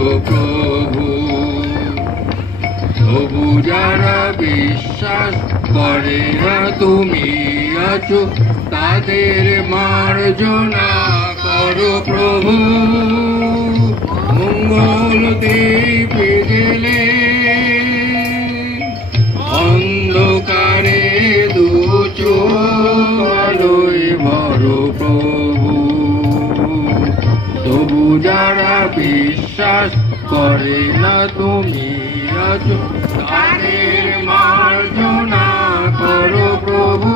করো প্রভু। তবু যারা বিশ্বাস করে না তুমি আছো, তাদের মার্জনা করো প্রভু। মঙ্গল দ্বীপে গেলে অন্ধকারে দু চোখ আলোয় ভরো প্রভু। তবু যারা বিশ্বাস করে না তুমি আছো, তাদের মার্জনা করো প্রভু।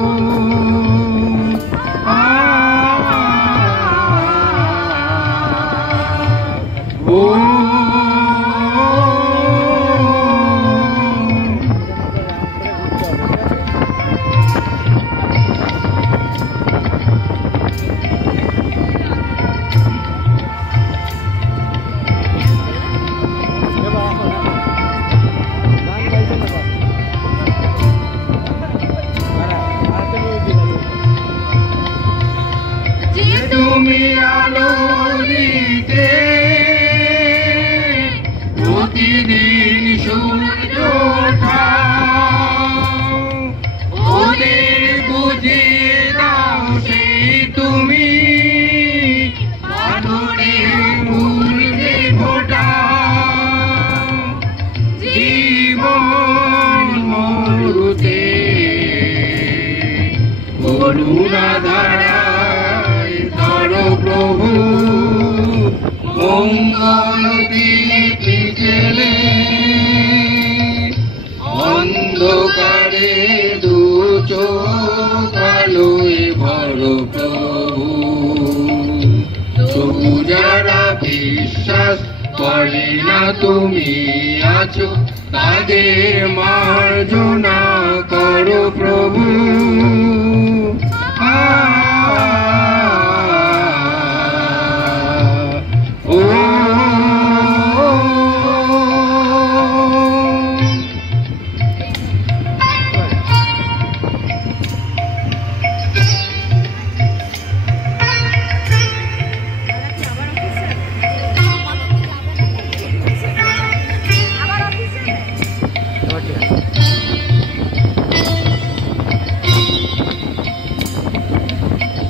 তুমি আলো দিতে প্রতিদিন সূর্য ওঠাও, ওদের বুঝিয়ে দাও সেই তুমি পাথরের মূর্তি ফোটাও। জীবন মরুতে করুণা ধারা প্রভু। মঙ্গল দ্বীপে গেলে অন্ধকারে দু চোখ আলোয় ভরো প্রভু। তবু যারা বিশ্বাস করে না তুমি আছো, তাদের মার্জনা করো প্রভু।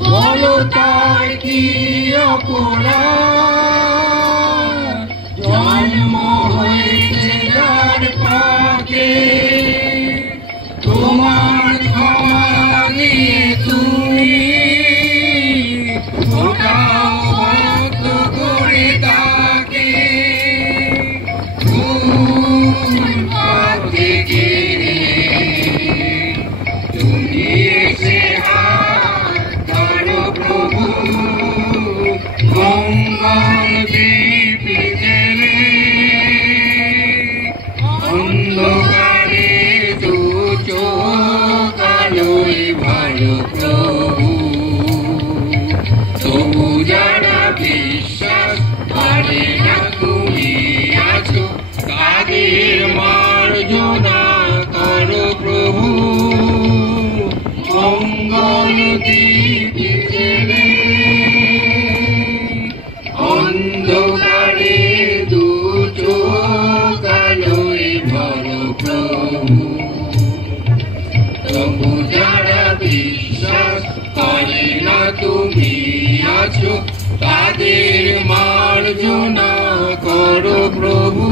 বলো তার কি অপরাধ, জন্ম হয়েছে যার পাকে, তোমার ক্ষমা দিয়ে তুমি ওটাও ভক্ত করে তাকে। পাপ থেকে তুমি এসে মঙ্গল দ্বীপে গেলে অন্ধকারে দু চোখ আলোয় ভরো প্রভু। তবু যারা বিশ্বাস করে না তুমি আছো, তাদের মার্জনা করো প্রভু। মঙ্গল দ্বীপে গেলে অন্ধকারে দু চোখ আলোয় ভরো প্রভু। তবু যারা বিশ্বাস করে না তুমি আছো, তাদের মার্জনা করো প্রভু।